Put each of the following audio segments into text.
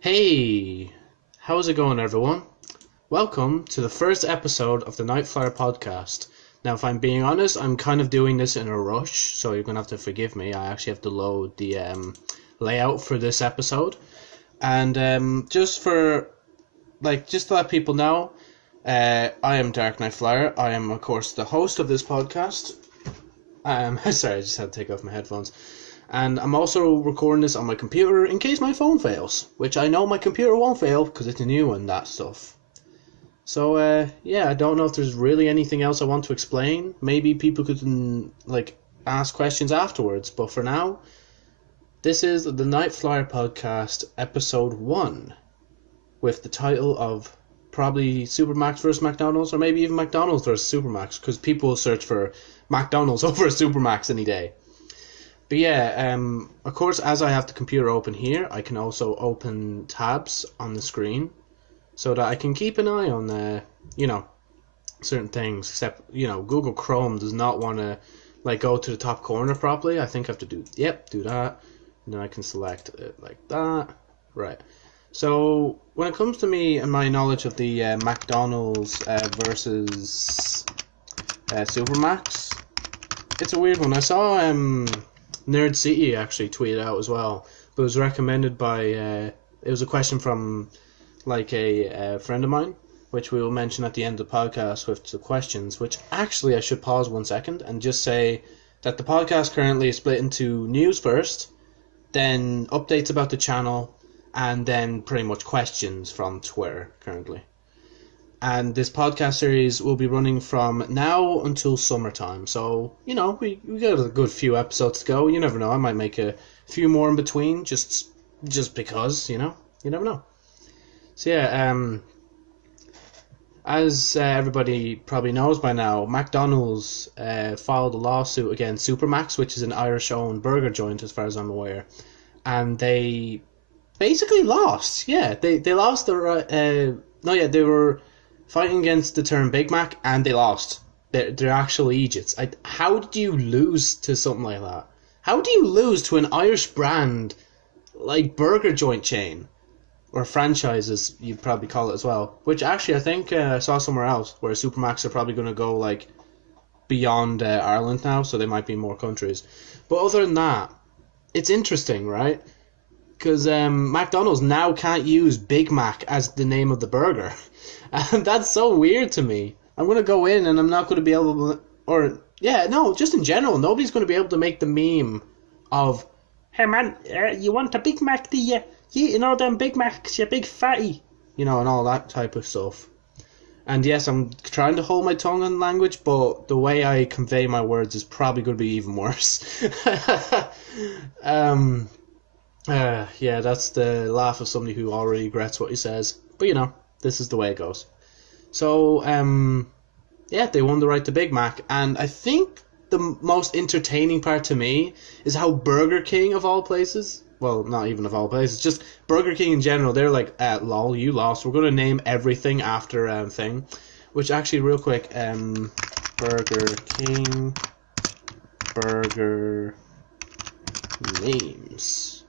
Hey, how's it going, everyone? Welcome to the first episode of the Night podcast. Now, if I'm being honest, I'm kind of doing this in a rush, so you're gonna have to forgive me. I actually have to load the layout for this episode, and just to let people know, I am Dark Night Flyer. I am, of course, the host of this podcast. Sorry, I just had to take off my headphones. And I'm also recording this on my computer in case my phone fails, which I know my computer won't fail because it's new and that stuff. So, I don't know if there's really anything else I want to explain. Maybe people could, ask questions afterwards, but for now, this is the Night Flyer podcast, episode 1, with the title of probably Supermax vs. McDonald's, or maybe even McDonald's vs. Supermax, because people will search for McDonald's over Supermax any day. But yeah, of course, as I have the computer open here, I can also open tabs on the screen so that I can keep an eye on, certain things. Except, Google Chrome does not want to, go to the top corner properly. I think I have to do that. And then I can select it like that. Right. So, when it comes to me and my knowledge of the McDonald's versus Supermax, it's a weird one. I saw Nerd City actually tweeted out as well, but it was recommended by it was a question from a friend of mine, which we will mention at the end of the podcast with the questions, which actually I should pause 1 second and just say that the podcast currently is split into news first, then updates about the channel, and then pretty much questions from Twitter currently. And this podcast series will be running from now until summertime. So, we got a good few episodes to go. You never know. I might make a few more in between just because, you never know. So, as everybody probably knows by now, McDonald's filed a lawsuit against Supermax, which is an Irish-owned burger joint as far as I'm aware. And they basically lost. Yeah, they lost they were fighting against the term Big Mac, and they lost. They're actual Egypts. How did you lose to something like that? How do you lose to an Irish brand like burger joint chain? Or franchises, you'd probably call it as well. Which actually I think I saw somewhere else where Supermax are probably going to go beyond Ireland now, so they might be more countries. But other than that, it's interesting, right? Because McDonald's now can't use Big Mac as the name of the burger. And that's so weird to me. I'm going to go in and I'm not going to be able to... just in general, nobody's going to be able to make the meme of, hey man, you want a Big Mac, do you? You eating all them Big Macs, you big fatty. And all that type of stuff. And yes, I'm trying to hold my tongue on language, but the way I convey my words is probably going to be even worse. That's the laugh of somebody who already regrets what he says. But this is the way it goes. So, they won the right to Big Mac. And I think the most entertaining part to me is how Burger King, of all places, well, not even of all places, just Burger King in general, they're like, lol, you lost. We're going to name everything after thing. Which actually, real quick, Burger King, burger names.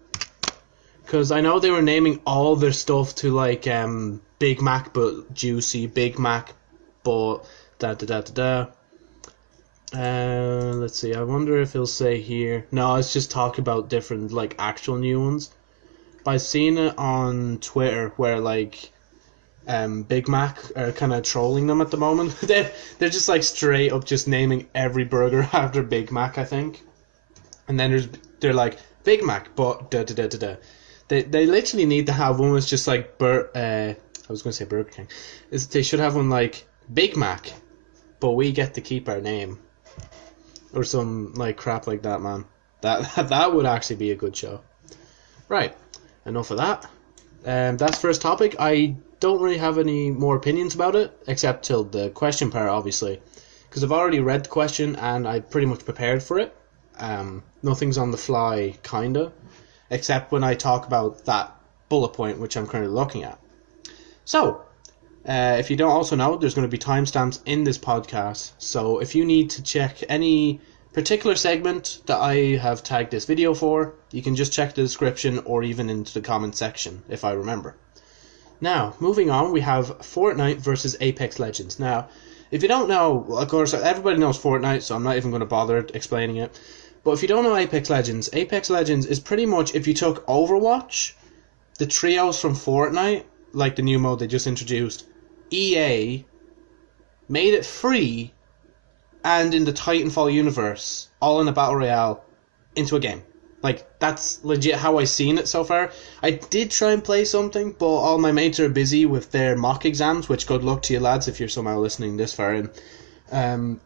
Because I know they were naming all their stuff to Big Mac but juicy, Big Mac but da-da-da-da-da. Let's see, I wonder if he'll say here. No, it's just talk about different actual new ones. But I've seen it on Twitter where Big Mac are kind of trolling them at the moment. They're just straight up just naming every burger after Big Mac, I think. And then they're like Big Mac but da-da-da-da-da. They literally need to have one that's just I was going to say Burger King. They should have one Big Mac, but we get to keep our name. Or some crap like that, man. That would actually be a good show. Right, enough of that. That's first topic. I don't really have any more opinions about it, except till the question part, obviously. Because I've already read the question and I pretty much prepared for it. Nothing's on the fly, kinda. Except when I talk about that bullet point, which I'm currently looking at. So, if you don't also know, there's going to be timestamps in this podcast. So if you need to check any particular segment that I have tagged this video for, you can just check the description or even into the comment section if I remember. Now, moving on, we have Fortnite versus Apex Legends. Now, if you don't know, of course, everybody knows Fortnite, so I'm not even going to bother explaining it. But if you don't know Apex Legends is pretty much if you took Overwatch, the trios from Fortnite, like the new mode they just introduced, EA made it free, and in the Titanfall universe, all in a battle royale, into a game. Like, that's legit how I've seen it so far. I did try and play something, but all my mates are busy with their mock exams, which good luck to you lads if you're somehow listening this far in.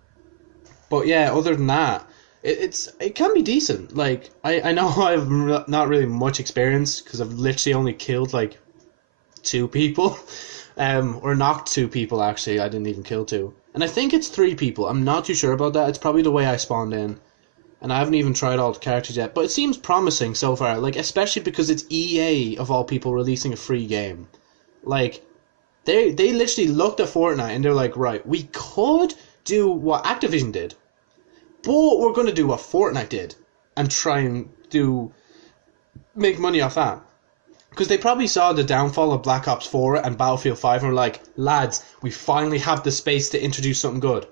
But yeah, other than that, it can be decent. Like, I know I've not really much experience, because I've literally only killed, like, 2 people. Or knocked 2 people, actually. I didn't even kill 2. And I think it's 3 people. I'm not too sure about that. It's probably the way I spawned in. And I haven't even tried all the characters yet. But it seems promising so far. Like, especially because it's EA, of all people, releasing a free game. Like, they literally looked at Fortnite and they're like, right, we could do what Activision did, but we're going to do what Fortnite did. And try and make money off that. Because they probably saw the downfall of Black Ops 4 and Battlefield 5 and were like, lads, we finally have the space to introduce something good.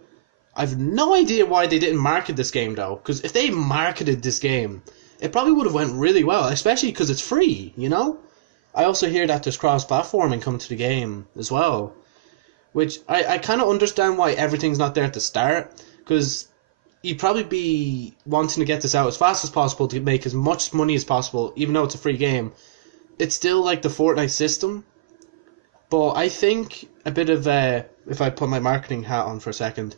I've no idea why they didn't market this game, though. Because if they marketed this game, it probably would have went really well. Especially because it's free, you know? I also hear that there's cross-platforming coming to the game as well. Which, I kind of understand why everything's not there at the start. Because you'd probably be wanting to get this out as fast as possible to make as much money as possible, even though it's a free game. It's still like the Fortnite system, but I think a bit of if I put my marketing hat on for a second,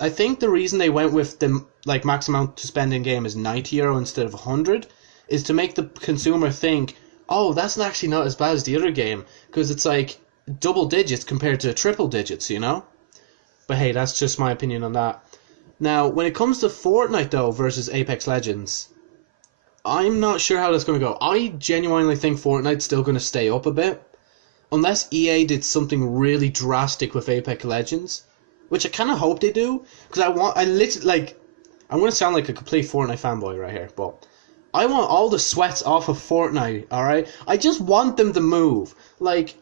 I think the reason they went with the like max amount to spend in game is €90 instead of 100 is to make the consumer think, oh, that's actually not as bad as the other game, because it's like double digits compared to triple digits, you know. But hey, that's just my opinion on that. Now, when it comes to Fortnite though versus Apex Legends, I'm not sure how that's going to go. I genuinely think Fortnite's still going to stay up a bit. Unless EA did something really drastic with Apex Legends. Which I kind of hope they do. Because I'm going to sound like a complete Fortnite fanboy right here. But I want all the sweats off of Fortnite, alright? I just want them to move. Like,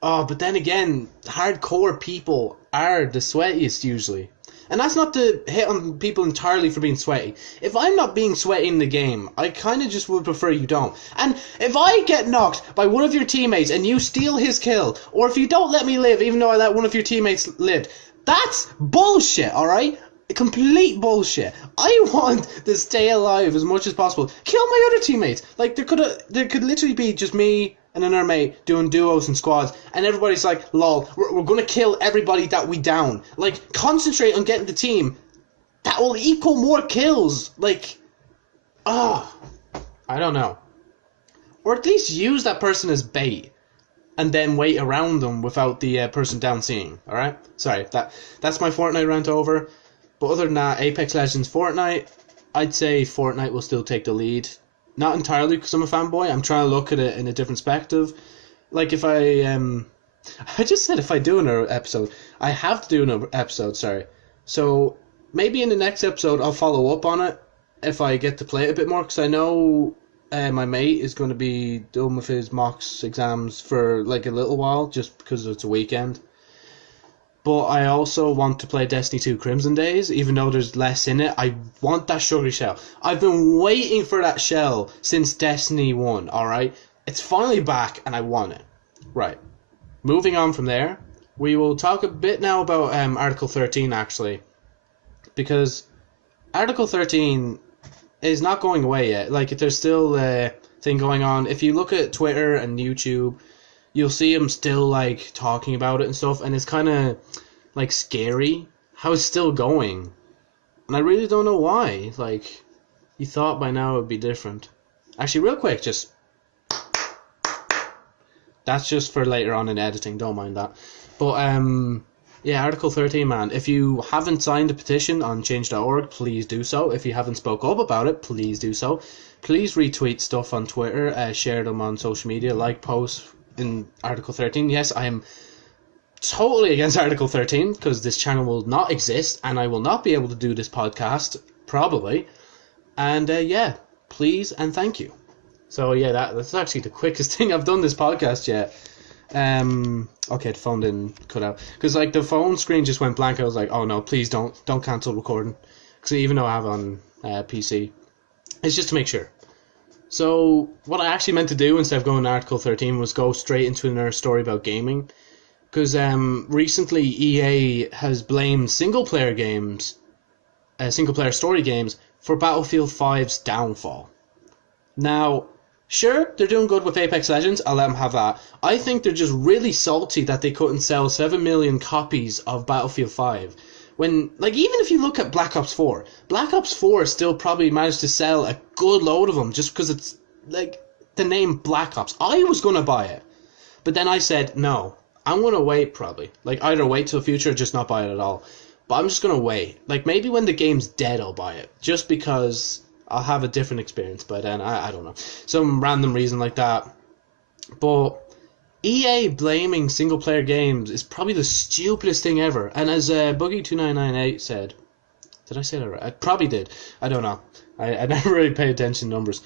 but then again, hardcore people are the sweatiest usually. And that's not to hit on people entirely for being sweaty. If I'm not being sweaty in the game, I kind of just would prefer you don't. And if I get knocked by one of your teammates and you steal his kill, or if you don't let me live even though I let one of your teammates live, that's bullshit, alright? Complete bullshit. I want to stay alive as much as possible. Kill my other teammates. Like, there could literally be just me and another mate doing duos and squads, and everybody's like, lol, we're gonna kill everybody that we down. Like, concentrate on getting the team that will equal more kills. Like, I don't know. Or at least use that person as bait and then wait around them without the person down seeing. Alright? Sorry, that's my Fortnite rant over. But other than that, Apex Legends, Fortnite, I'd say Fortnite will still take the lead. Not entirely because I'm a fanboy. I'm trying to look at it in a different perspective. Like if I just said if I do another episode. I have to do another episode, sorry. So maybe in the next episode I'll follow up on it if I get to play it a bit more. Because I know my mate is going to be done with his mocks exams for like a little while. Just because it's a weekend. But I also want to play Destiny 2 Crimson Days, even though there's less in it. I want that sugary shell. I've been waiting for that shell since Destiny 1, alright? It's finally back, and I want it. Right. Moving on from there, we will talk a bit now about Article 13, actually. Because Article 13 is not going away yet. Like, there's still a thing going on. If you look at Twitter and YouTube, you'll see him still, like, talking about it and stuff, and it's kind of, like, scary how it's still going. And I really don't know why. Like, you thought by now it would be different. Actually, real quick, just... That's just for later on in editing, don't mind that. But, yeah, Article 13, man. If you haven't signed a petition on change.org, please do so. If you haven't spoke up about it, please do so. Please retweet stuff on Twitter, share them on social media, like posts in Article 13. Yes, I am totally against Article 13 because this channel will not exist and I will not be able to do this podcast probably. And yeah, please and thank you. So yeah, that's actually the quickest thing I've done this podcast yet. Okay, the phone didn't cut out because like the phone screen just went blank. I was like, oh no, please don't cancel recording, because even though I have on PC, it's just to make sure. So what I actually meant to do instead of going to Article 13 was go straight into another story about gaming, because recently EA has blamed single player story games for Battlefield 5's downfall. Now, sure, they're doing good with Apex Legends, I'll let them have that. I think they're just really salty that they couldn't sell 7 million copies of Battlefield 5. When, like, even if you look at Black Ops 4, Black Ops 4 still probably managed to sell a good load of them just because it's, like, the name Black Ops. I was going to buy it, but then I said, no, I'm going to wait probably. Like, either wait till the future or just not buy it at all. But I'm just going to wait. Like, maybe when the game's dead I'll buy it, just because I'll have a different experience by then. I don't know. Some random reason like that. But EA blaming single-player games is probably the stupidest thing ever. And as Boogie2998 said, did I say that right? I probably did. I don't know. I never really pay attention to numbers.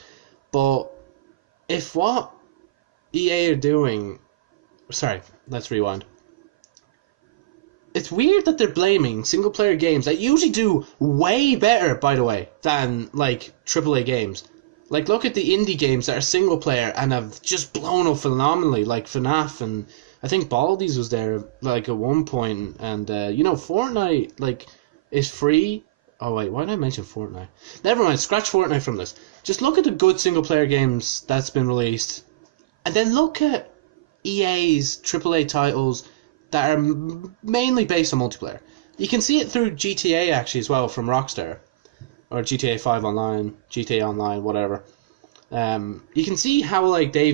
But if what EA are doing... Sorry, let's rewind. It's weird that they're blaming single-player games that usually do way better, by the way, than, like, AAA games. Like, look at the indie games that are single-player and have just blown up phenomenally, like FNAF, and I think Baldi's was there, like, at one point, and, you know, Fortnite, like, is free. Oh, wait, why did I mention Fortnite? Never mind, scratch Fortnite from this. Just look at the good single-player games that's been released, and then look at EA's AAA titles that are mainly based on multiplayer. You can see it through GTA actually as well from Rockstar, or GTA 5 Online, GTA Online, whatever. You can see how like they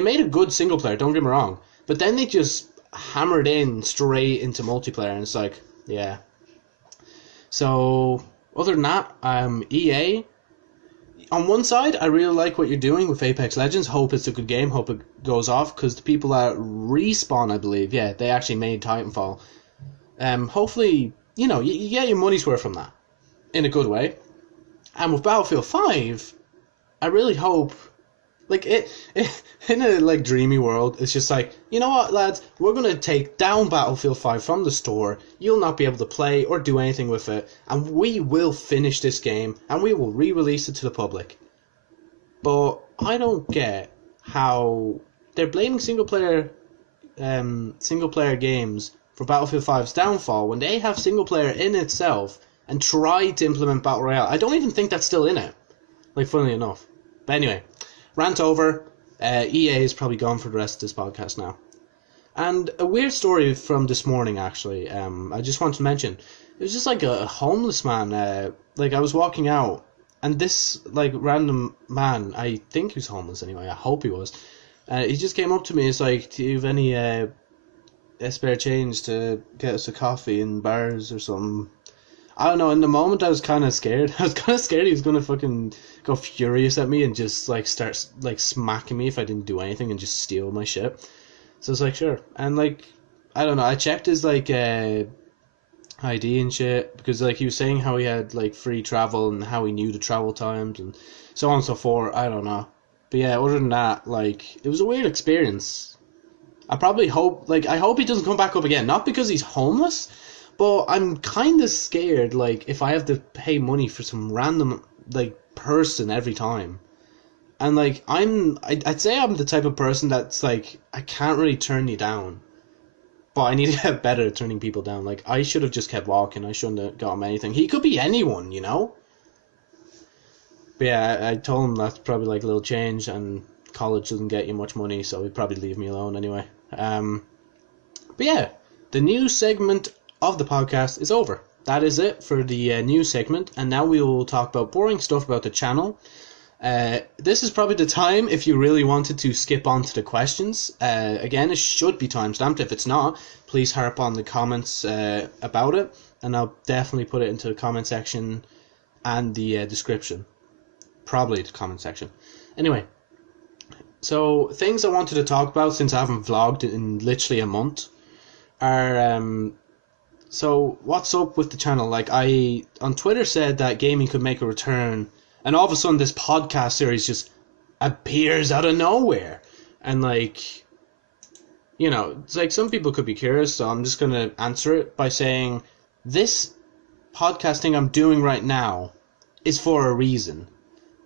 made a good single player. Don't get me wrong, but then they just hammered in straight into multiplayer, and it's like, yeah. So other than that, EA. On one side, I really like what you're doing with Apex Legends. Hope it's a good game. Hope it goes off, because the people at Respawn, I believe, yeah, they actually made Titanfall. Hopefully, you know, you get your money's worth from that in a good way. And with Battlefield 5, I really hope, like, it in a like dreamy world, it's just like, you know what, lads, we're gonna take down Battlefield 5 from the store. You'll not be able to play or do anything with it, and we will finish this game and we will re-release it to the public. But I don't get how they're blaming single player games for Battlefield 5's downfall when they have single player in itself and tried to implement Battle Royale. I don't even think that's still in it, like, funnily enough. But anyway, rant over. EA is probably gone for the rest of this podcast now. And a weird story from this morning, actually, I just want to mention. It was just like a homeless man. Like, I was walking out, and this, like, random man, I think he was homeless anyway, I hope he was. He just came up to me. It's like, do you have any spare change to get us a coffee in bars or something? I don't know, in the moment I was kind of scared. I was kind of scared he was going to fucking go furious at me and just, like, start, like, smacking me if I didn't do anything and just steal my shit. So it's like, sure. And, like, I don't know, I checked his, like, ID and shit, because, like, he was saying how he had, like, free travel and how he knew the travel times and so on and so forth. I don't know. But yeah, other than that, like, it was a weird experience. I probably hope, like, I hope he doesn't come back up again. Not because he's homeless, but I'm kind of scared, like, if I have to pay money for some random, like, person every time. And, like, I'd say I'm the type of person that's, like, I can't really turn you down. But I need to get better at turning people down. Like, I should have just kept walking. I shouldn't have got him anything. He could be anyone, you know? But yeah, I told him that's probably, like, a little change, and college doesn't get you much money, so he'd probably leave me alone anyway. But yeah, the new segment of the podcast is over. That is it for the news segment, and now we will talk about boring stuff about the channel. This is probably the time if you really wanted to skip on to the questions. Again, it should be timestamped. If it's not, please harp on the comments about it, and I'll definitely put it into the comment section and the description. Probably the comment section. Anyway, so things I wanted to talk about since I haven't vlogged in literally a month are So what's up with the channel? Like, I on Twitter said that gaming could make a return, and all of a sudden this podcast series just appears out of nowhere. And like, it's like some people could be curious, so I'm just gonna answer it by saying this podcasting I'm doing right now is for a reason.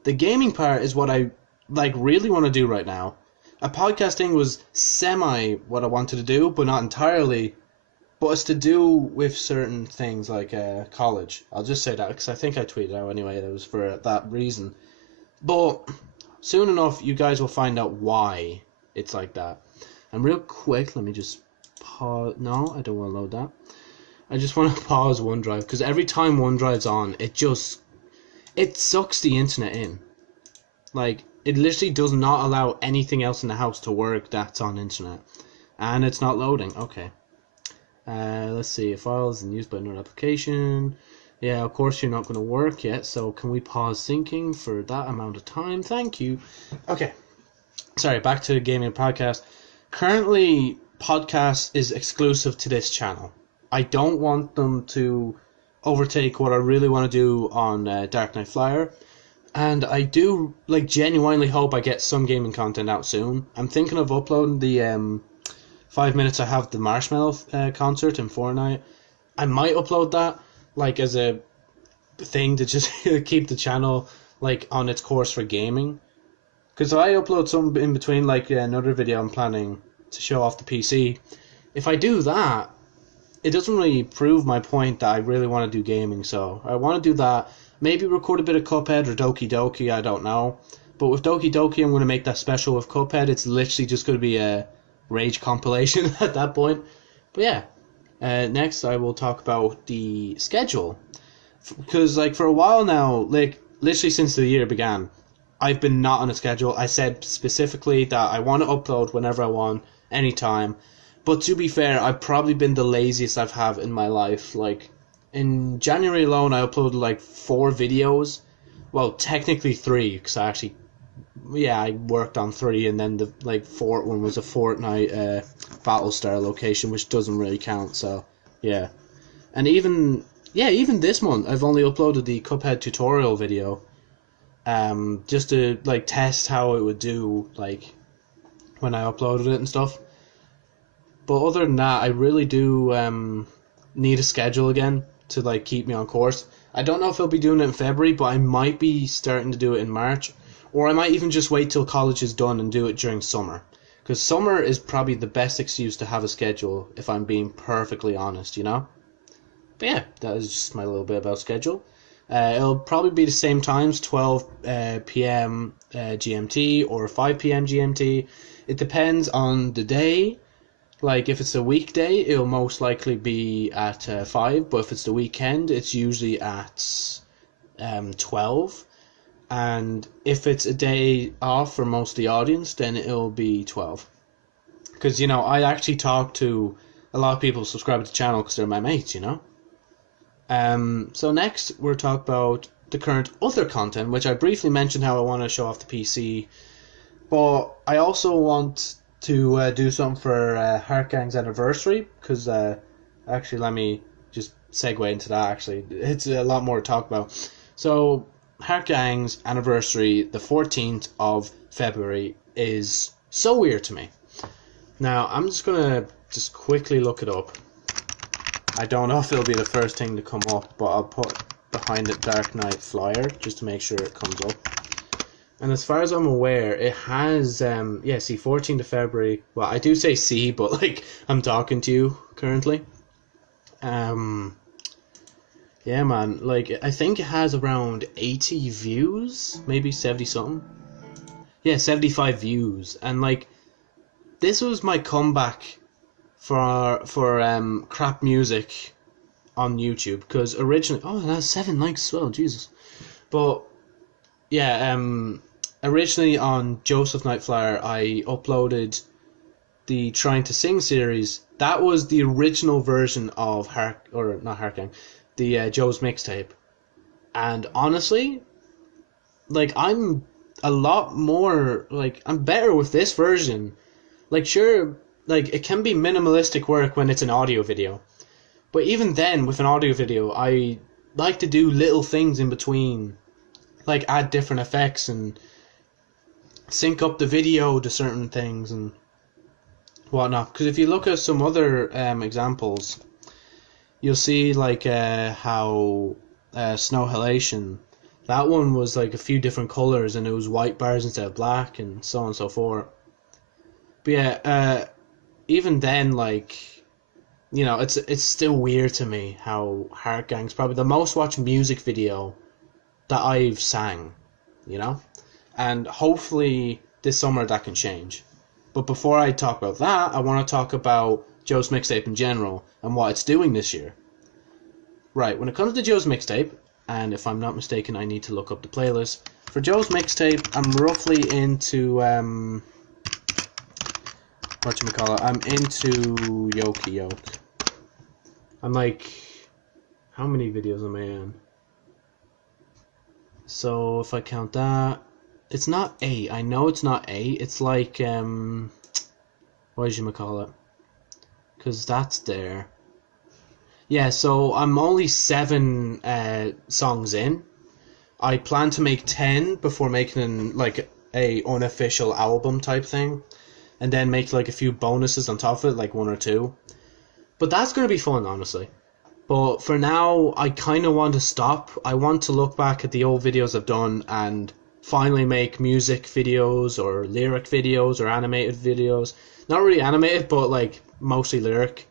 The gaming part is what I like really want to do right now. A podcasting was semi what I wanted to do, but not entirely. But it's to do with certain things like college. I'll just say that because I think I tweeted out anyway. It was for that reason. But soon enough, you guys will find out why it's like that. And real quick, let me just pause. No, I don't want to load that. I just want to pause OneDrive because every time OneDrive's on, it sucks the internet in. Like, it literally does not allow anything else in the house to work that's on internet. And it's not loading. Okay. Let's see, files and used by another application. Yeah, of course you're not going to work yet, so can we pause syncing for that amount of time? Thank you. Okay. Sorry, back to gaming podcast. Currently, podcast is exclusive to this channel. I don't want them to overtake what I really want to do on Dark Knight Flyer. And I do, genuinely hope I get some gaming content out soon. I'm thinking of uploading the 5 minutes I have the Marshmallow concert in Fortnite. I might upload that, as a thing to just keep the channel, on its course for gaming. Because if I upload something in between, another video I'm planning to show off the PC, if I do that, it doesn't really prove my point that I really want to do gaming. So I want to do that. Maybe record a bit of Cuphead or Doki Doki, I don't know. But with Doki Doki, I'm going to make that special. With Cuphead, it's literally just going to be a Rage compilation at that point. But yeah, next I will talk about the schedule. Because, for a while now, literally since the year began, I've been not on a schedule. I said specifically that I want to upload whenever I want, anytime. But to be fair, I've probably been the laziest I've had in my life. In January alone, I uploaded 4 videos. Well, technically 3, because I worked on 3, and then the 4th one was a Fortnite Battlestar location, which doesn't really count. So yeah, and even this month, I've only uploaded the Cuphead tutorial video, just to test how it would do when I uploaded it and stuff. But other than that, I really do need a schedule again to keep me on course. I don't know if I'll be doing it in February, but I might be starting to do it in March, or I might even just wait till college is done and do it during summer, because summer is probably the best excuse to have a schedule, if I'm being perfectly honest, But yeah, that is just my little bit about schedule. It'll probably be the same times, 12 p.m. GMT or 5 p.m. GMT. It depends on the day. If it's a weekday, it'll most likely be at 5, but if it's the weekend, it's usually at 12. And if it's a day off for most of the audience, then it'll be 12. Because, I actually talk to a lot of people who subscribe to the channel because they're my mates, So next, we're talking about the current other content, which I briefly mentioned how I want to show off the PC. But I also want to do something for Heart Gang's anniversary, because actually let me just segue into that. Actually, it's a lot more to talk about. So Heart Gang's anniversary, the 14th of February, is so weird to me. Now I'm just gonna quickly look it up. I don't know if it'll be the first thing to come up, but I'll put behind it Dark Knight Flyer just to make sure it comes up. And as far as I'm aware, it has, see, 14th of February. Well, I do say see, but, I'm talking to you currently. Yeah, man, I think it has around 80 views, maybe 70-something. Yeah, 75 views. And, this was my comeback for crap music on YouTube. Because originally, oh, that's 7 likes as well, Jesus. But, yeah, originally on Joseph Nightflyer, I uploaded the Trying to Sing series. That was the original version of the Joe's Mixtape. And honestly, I'm a lot more, I'm better with this version. Sure, it can be minimalistic work when it's an audio video. But even then, with an audio video, I like to do little things in between, like add different effects and sync up the video to certain things and whatnot. Because if you look at some other examples, you'll see like how Snow Halation, that one was like a few different colors and it was white bars instead of black and so on and so forth. But yeah, even then, like, you know, it's still weird to me how Heart Gang's probably the most watched music video that I've sang, you know? And hopefully this summer that can change. But before I talk about that, I want to talk about Joe's Mixtape in general and what it's doing this year. Right, when it comes to Joe's Mixtape, and if I'm not mistaken, I need to look up the playlist. For Joe's Mixtape, I'm roughly into, whatchamacallit, I'm into Yoki Yoke. I'm like, how many videos am I in? So if I count that, it's not 8. I know it's not 8. It's like, whatchamacallit, because that's there. Yeah, so I'm only 7 songs in. I plan to make 10 before making like a unofficial album type thing, and then make like a few bonuses on top of it, like 1 or 2. But that's gonna be fun, honestly. But for now, I kind of want to stop. I want to look back at the old videos I've done and finally make music videos or lyric videos or animated videos. Not really animated, but like mostly lyric.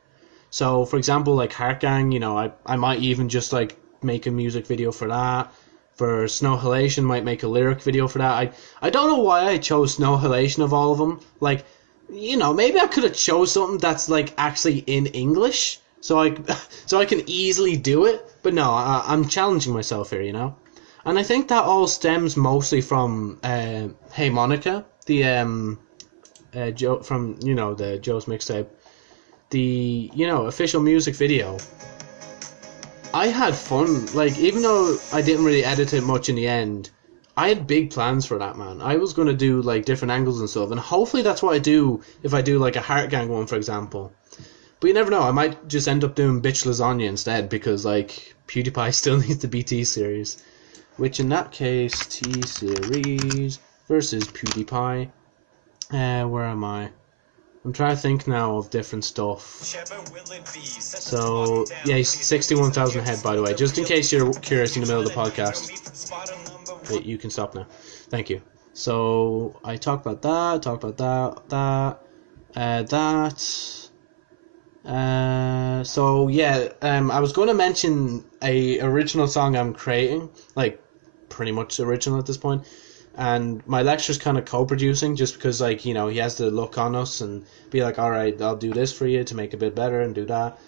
So, for example, like Heart Gang, you know, I might even just like make a music video for that. For Snow Halation, might make a lyric video for that. I don't know why I chose Snow Halation of all of them. Like, you know, maybe I could have chose something that's like actually in English, so I can easily do it. But no, I'm challenging myself here, you know. And I think that all stems mostly from Hey Monica, the Joe from, you know, the Joe's Mixtape. The, you know, official music video. I had fun, like, even though I didn't really edit it much in the end, I had big plans for that, man. I was going to do, like, different angles and stuff, and hopefully that's what I do if I do, like, a Heart Gang one, for example. But you never know, I might just end up doing Bitch Lasagna instead, because, like, PewDiePie still needs the BT series. Which, in that case, T-Series versus PewDiePie. Where am I? I'm trying to think now of different stuff. So, yeah, he's 61,000 ahead, by the way. Just in case you're curious in the middle of the podcast. Wait, you can stop now. Thank you. So, I talked about that. So, yeah, I was going to mention a original song I'm creating. Like, pretty much original at this point. And my lecture's kind of co-producing just because, like, you know, he has to look on us and be like, all right, I'll do this for you to make it a bit better and do that.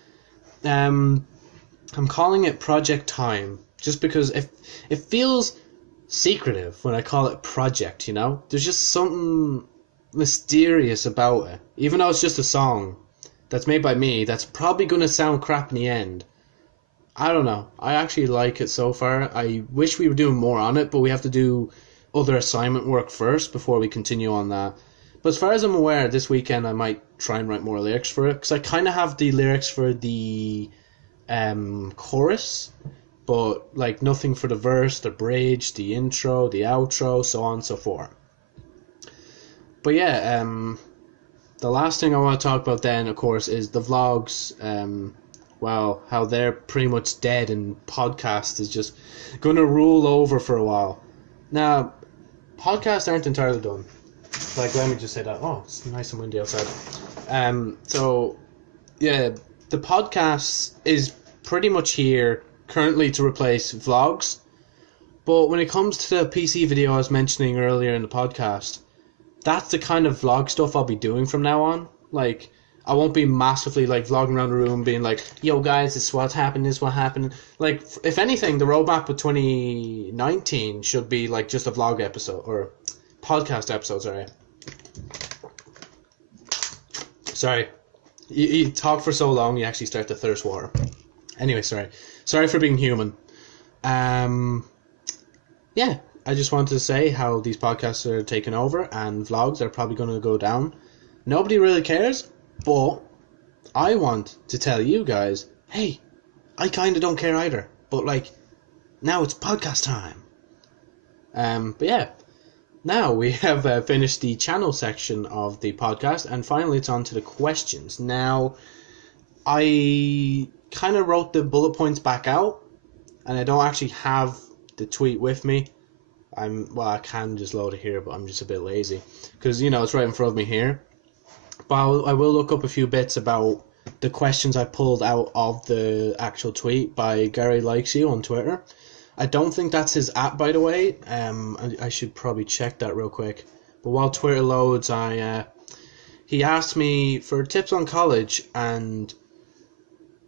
I'm calling it Project Time just because it feels secretive when I call it project, you know? There's just something mysterious about it. Even though it's just a song that's made by me, that's probably going to sound crap in the end. I don't know. I actually like it so far. I wish we were doing more on it, but we have to do other assignment work first before we continue on that. But as far as I'm aware, this weekend I might try and write more lyrics for it, because I kind of have the lyrics for the chorus, but like nothing for the verse, the bridge, the intro, the outro, so on and so forth. But yeah, the last thing I want to talk about then, of course, is the vlogs. Well, how they're pretty much dead and podcast is just going to rule over for a while. Now, podcasts aren't entirely done. Like, let me just say that. Oh, it's nice and windy outside. So, yeah, the podcast is pretty much here currently to replace vlogs. But when it comes to the PC video I was mentioning earlier in the podcast, that's the kind of vlog stuff I'll be doing from now on. Like, I won't be massively, like, vlogging around the room being like, yo, guys, this is what's happened, this is what happened. Like, if anything, the roadmap of 2019 should be, like, just a vlog episode, or podcast episode, sorry. Sorry. You talk for so long, you actually start to thirst water. Anyway, sorry. Sorry for being human. Yeah, I just wanted to say how these podcasts are taking over, and vlogs are probably going to go down. Nobody really cares. But I want to tell you guys hey, I kind of don't care either. But like, now it's podcast time. But yeah, now we have finished the channel section of the podcast, and finally it's on to the questions. Now, I kind of wrote the bullet points back out, and I don't actually have the tweet with me. I can just load it here, but I'm just a bit lazy because it's right in front of me here. But I will look up a few bits about the questions I pulled out of the actual tweet by Gary Likes You on Twitter. I don't think that's his app, by the way. I should probably check that real quick. But while Twitter loads, he asked me for tips on college, and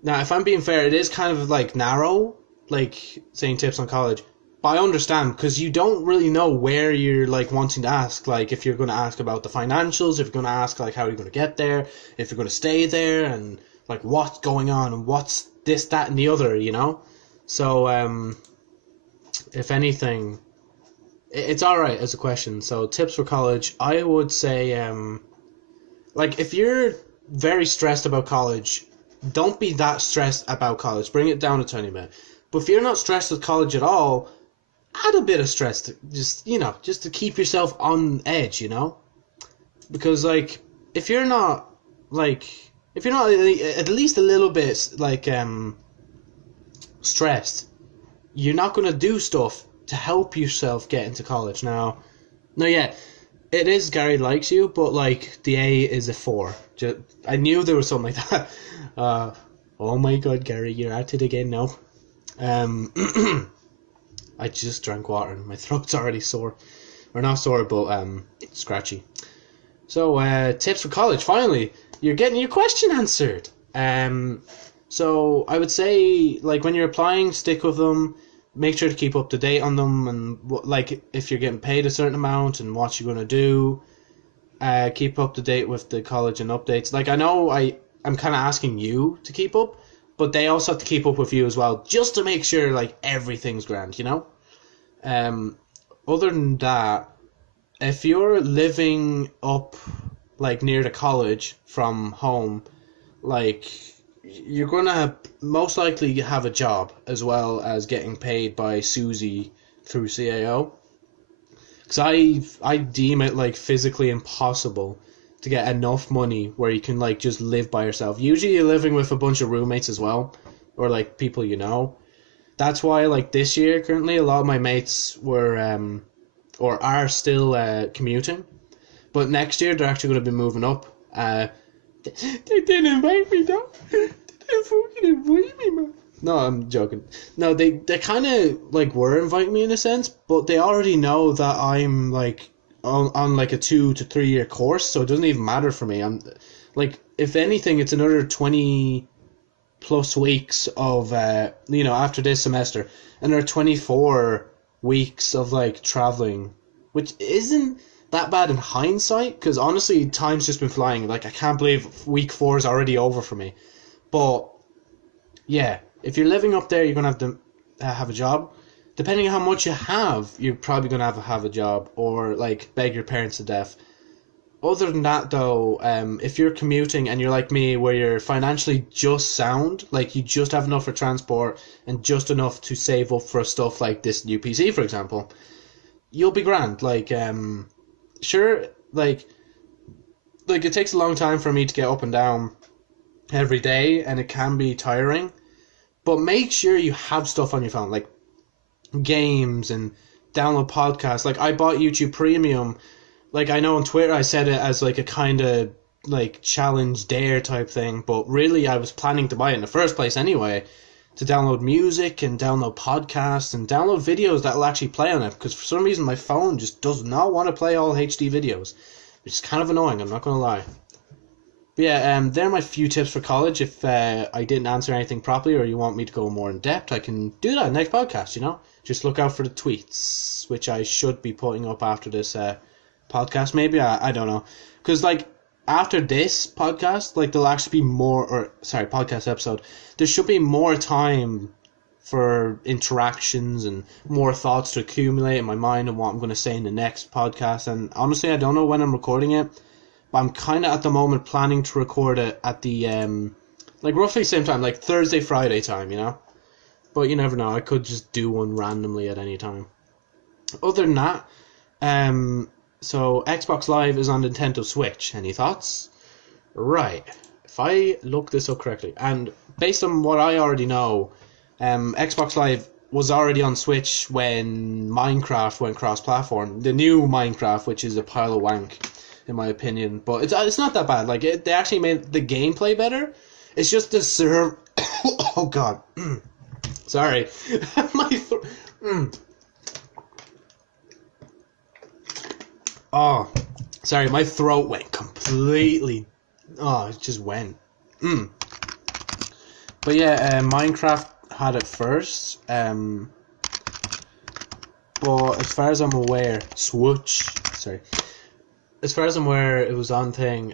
now if I'm being fair, it is kind of like narrow, like saying tips on college. But I understand, because you don't really know where you're like wanting to ask. Like if you're going to ask about the financials, if you're going to ask like how you're going to get there, if you're going to stay there, and like what's going on and what's this, that, and the other, So if anything, it's all right as a question. So tips for college, I would say, like if you're very stressed about college, don't be that stressed about college. Bring it down a tiny bit. But if you're not stressed with college at all, add a bit of stress to just to keep yourself on edge, because like if you're not at least a little bit like stressed, you're not going to do stuff to help yourself get into college. Now, yeah, it is Gary Likes You, but like the A is a 4. I knew there was something like that. Oh my god, Gary, you're at it again now. I just drank water and my throat's already sore. Or not sore, but scratchy. So, tips for college. Finally, you're getting your question answered. So I would say, like, when you're applying, stick with them. Make sure to keep up to date on them, and like if you're getting paid a certain amount and what you're gonna do. Keep up to date with the college and updates. Like I know I'm kind of asking you to keep up, but they also have to keep up with you as well, just to make sure like everything's grand, Other than that, if you're living up like near the college from home, like you're gonna most likely have a job as well as getting paid by Susie through CAO. Because I deem it like physically impossible to get enough money where you can like just live by yourself. Usually you're living with a bunch of roommates as well, or like people That's why like this year currently a lot of my mates were or are still commuting, but next year they're actually going to be moving up. They didn't invite me though. They didn't fucking invite me, man. No, I'm joking. No, they kind of like were inviting me in a sense, but they already know that I'm like on like a 2 to 3 year course, so it doesn't even matter for me. I'm like, if anything, it's another 20 plus weeks of after this semester, and there are 24 weeks of like traveling, which isn't that bad in hindsight, because honestly time's just been flying. Like I can't believe week 4 is already over for me. But yeah, if you're living up there, you're gonna have to have a job. Depending on how much you have, you're probably gonna have a job, or like beg your parents to death. Other than that, though, if you're commuting and you're like me, where you're financially just sound, like you just have enough for transport and just enough to save up for stuff like this new PC, for example, you'll be grand. Like, sure, like it takes a long time for me to get up and down every day, and it can be tiring. But make sure you have stuff on your phone, like games and download podcasts. Like I bought YouTube Premium. Like I know on Twitter I said it as like a kind of like challenge dare type thing, but really I was planning to buy it in the first place anyway, to download music and download podcasts and download videos that will actually play on it, because for some reason my phone just does not want to play all HD videos, which is kind of annoying, I'm not going to lie. But yeah, they're my few tips for college. If I didn't answer anything properly, or you want me to go more in depth, I can do that next podcast, Just look out for the tweets, which I should be putting up after this podcast, maybe. I don't know. Because, like, after this podcast, like, there'll actually be podcast episode, there should be more time for interactions and more thoughts to accumulate in my mind and what I'm going to say in the next podcast. And honestly, I don't know when I'm recording it, but I'm kind of at the moment planning to record it at the Like roughly same time, like Thursday, Friday time, you know? But you never know, I could just do one randomly at any time. Other than that, so Xbox Live is on Nintendo Switch. Any thoughts? Right. If I look this up correctly, and based on what I already know, Xbox Live was already on Switch when Minecraft went cross-platform. The new Minecraft, which is a pile of wank, in my opinion. But it's not that bad. Like, they actually made the gameplay better. It's just the server... Oh, God. Sorry. Oh, sorry, my throat went completely... Oh, it just went. But yeah, Minecraft had it first. But as far as I'm aware... Switch. Sorry. As far as I'm aware, it was on thing.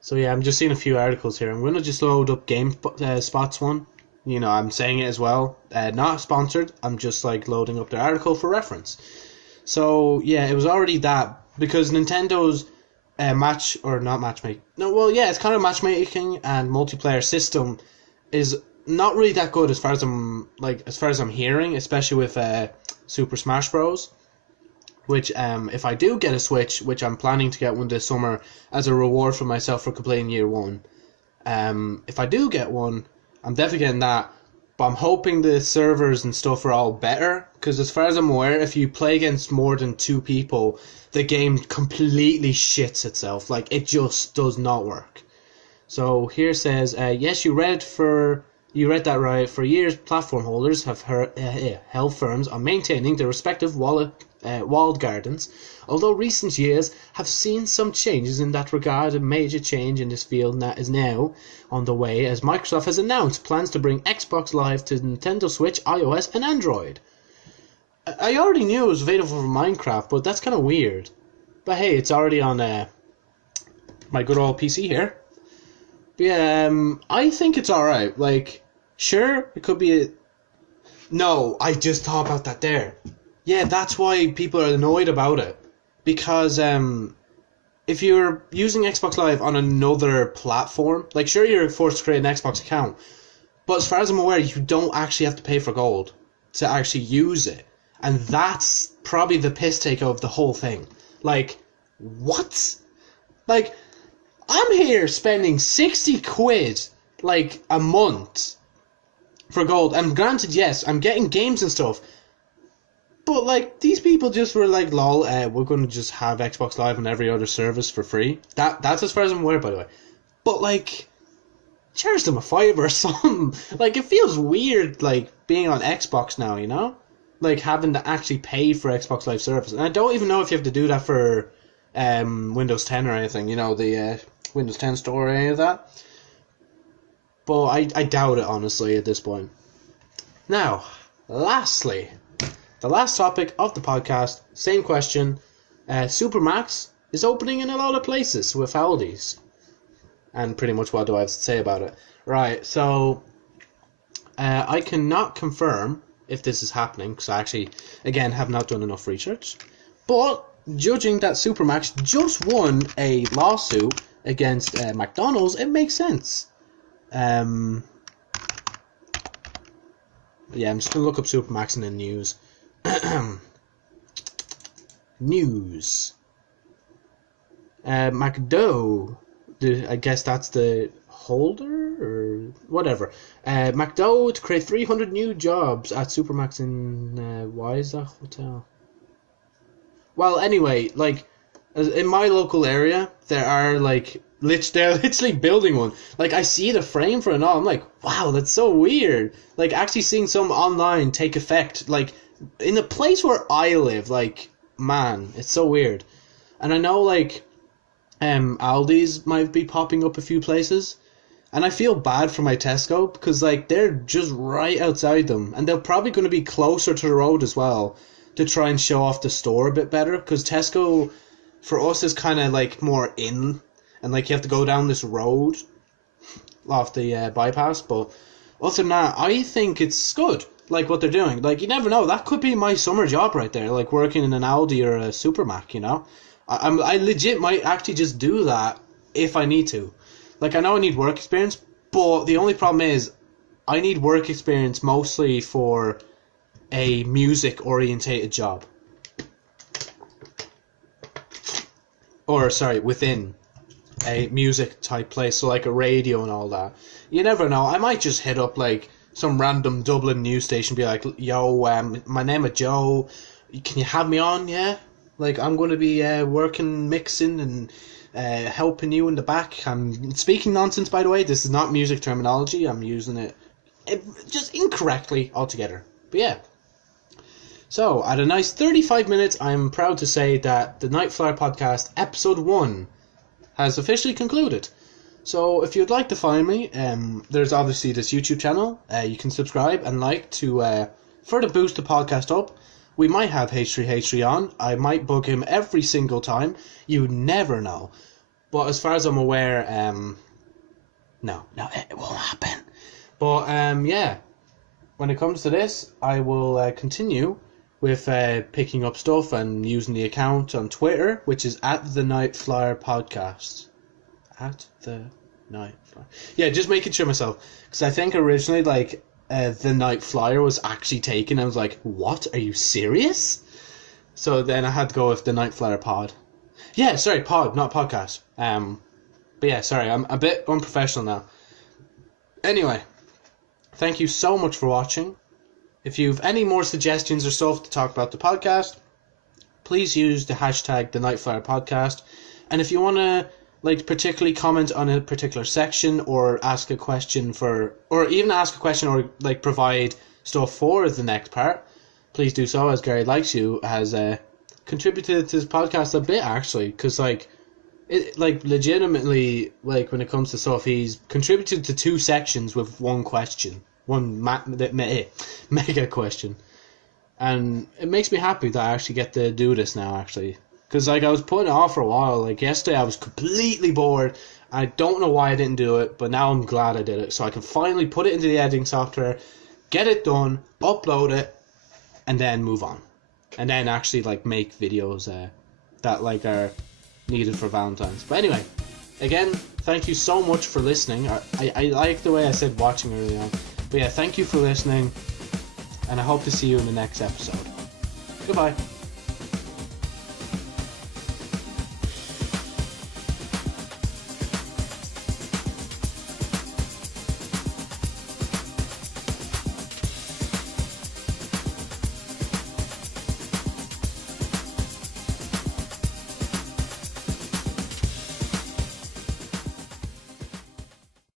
So yeah, I'm just seeing a few articles here. I'm going to just load up GameSpot's one. You know, I'm saying it as well. Not sponsored. I'm just like loading up their article for reference. So yeah, it was already that, because Nintendo's it's kind of matchmaking and multiplayer system is not really that good as far as I'm hearing, especially with Super Smash Bros. Which if I do get a Switch, which I'm planning to get one this summer as a reward for myself for completing year one, if I do get one, I'm definitely getting that. But I'm hoping the servers and stuff are all better, because as far as I'm aware, if you play against more than 2 people, the game completely shits itself. Like, it just does not work. So here says, yes, you read that right. For years, platform holders have held firms on maintaining their respective walled gardens, although recent years have seen some changes in that regard. A major change in this field is now on the way, as Microsoft has announced plans to bring Xbox Live to Nintendo Switch, iOS and Android. I already knew it was available for Minecraft, but that's kind of weird. But hey, it's already on my good old PC here. But yeah, I think it's alright. Like, sure, it could be No, I just thought about that there. Yeah, that's why people are annoyed about it. Because if you're using Xbox Live on another platform, like sure you're forced to create an Xbox account, but as far as I'm aware, you don't actually have to pay for gold to actually use it. And that's probably the piss take of the whole thing. Like, what? Like, I'm here spending 60 quid, like, a month for gold. And granted, yes, I'm getting games and stuff. But, like, these people just were like, lol, we're going to just have Xbox Live on every other service for free. That's as far as I'm aware, by the way. But, like, charge them a $5 or something. Like, it feels weird, like, being on Xbox now, you know? Like, having to actually pay for Xbox Live service. And I don't even know if you have to do that for Windows 10 or anything, you know, the Windows 10 store or any of that. But I doubt it, honestly, at this point. Now, lastly, the last topic of the podcast, same question. Supermax is opening in a lot of places with Aldi's. And pretty much what do I have to say about it? Right, so I cannot confirm if this is happening, because I actually, again, have not done enough research. But judging that Supermax just won a lawsuit against McDonald's, it makes sense. Yeah, I'm just going to look up Supermax in the news. News. McDo, I guess that's the holder or whatever. McDo to create 300 new jobs at Supermax in why is that hotel? Well, anyway, like in my local area, there are like they're literally building one. Like I see the frame for it all. I'm like, wow, that's so weird. Like actually seeing some online take effect, like in the place where I live. Like man, it's so weird. And I know like Aldi's might be popping up a few places. And I feel bad for my Tesco because like they're just right outside them, and they're probably going to be closer to the road as well to try and show off the store a bit better. Because Tesco, for us, is kind of like more in, and like you have to go down this road off the bypass. But other than that, I think it's good. Like what they're doing. Like you never know, that could be my summer job right there. Like working in an Aldi or a Supermac. You know, I legit might actually just do that if I need to. Like, I know I need work experience, but the only problem is I need work experience mostly for a music-orientated job. Or, sorry, within a music-type place, so like a radio and all that. You never know. I might just hit up, like, some random Dublin news station and be like, yo, my name is Joe. Can you have me on, yeah? Like, I'm going to be working, mixing, and helping you in the back. I'm speaking nonsense, by the way. This is not music terminology. I'm using it just incorrectly altogether. But yeah. So, at a nice 35 minutes, I'm proud to say that the Nite Flyer podcast, episode 1, has officially concluded. So, if you'd like to find me, there's obviously this YouTube channel. You can subscribe and like to further boost the podcast up. We might have H3H3 on. I might bug him every single time. You never know. But as far as I'm aware, no, it won't happen. But, yeah, when it comes to this, I will continue with picking up stuff and using the account on Twitter, which is at the Nite Flyer podcast. At the Nite Flyer. Yeah, just making sure myself. Because I think originally, like, the Nite Flyer was actually taken. I was like, what? Are you serious? So then I had to go with the Nite Flyer pod. Yeah, sorry, pod, not podcast. But yeah, sorry, I'm a bit unprofessional now. Anyway, thank you so much for watching. If you have any more suggestions or stuff to talk about the podcast, please use the hashtag the Nite Flyer podcast. And if you want to, like, particularly comment on a particular section or ask a question or like provide stuff for the next part, please do so, as Gary Likes You has contributed to this podcast a bit, actually, because legitimately, like, when it comes to stuff, he's contributed to 2 sections with one question. One mega question. And it makes me happy that I actually get to do this now, actually. Because, like, I was putting it off for a while. Like, yesterday I was completely bored. I don't know why I didn't do it, but now I'm glad I did it. So I can finally put it into the editing software, get it done, upload it, and then move on. And then actually, like, make videos that, like, are needed for Valentine's. But anyway, again, thank you so much for listening. I like the way I said watching early on. But yeah, thank you for listening, and I hope to see you in the next episode. Goodbye.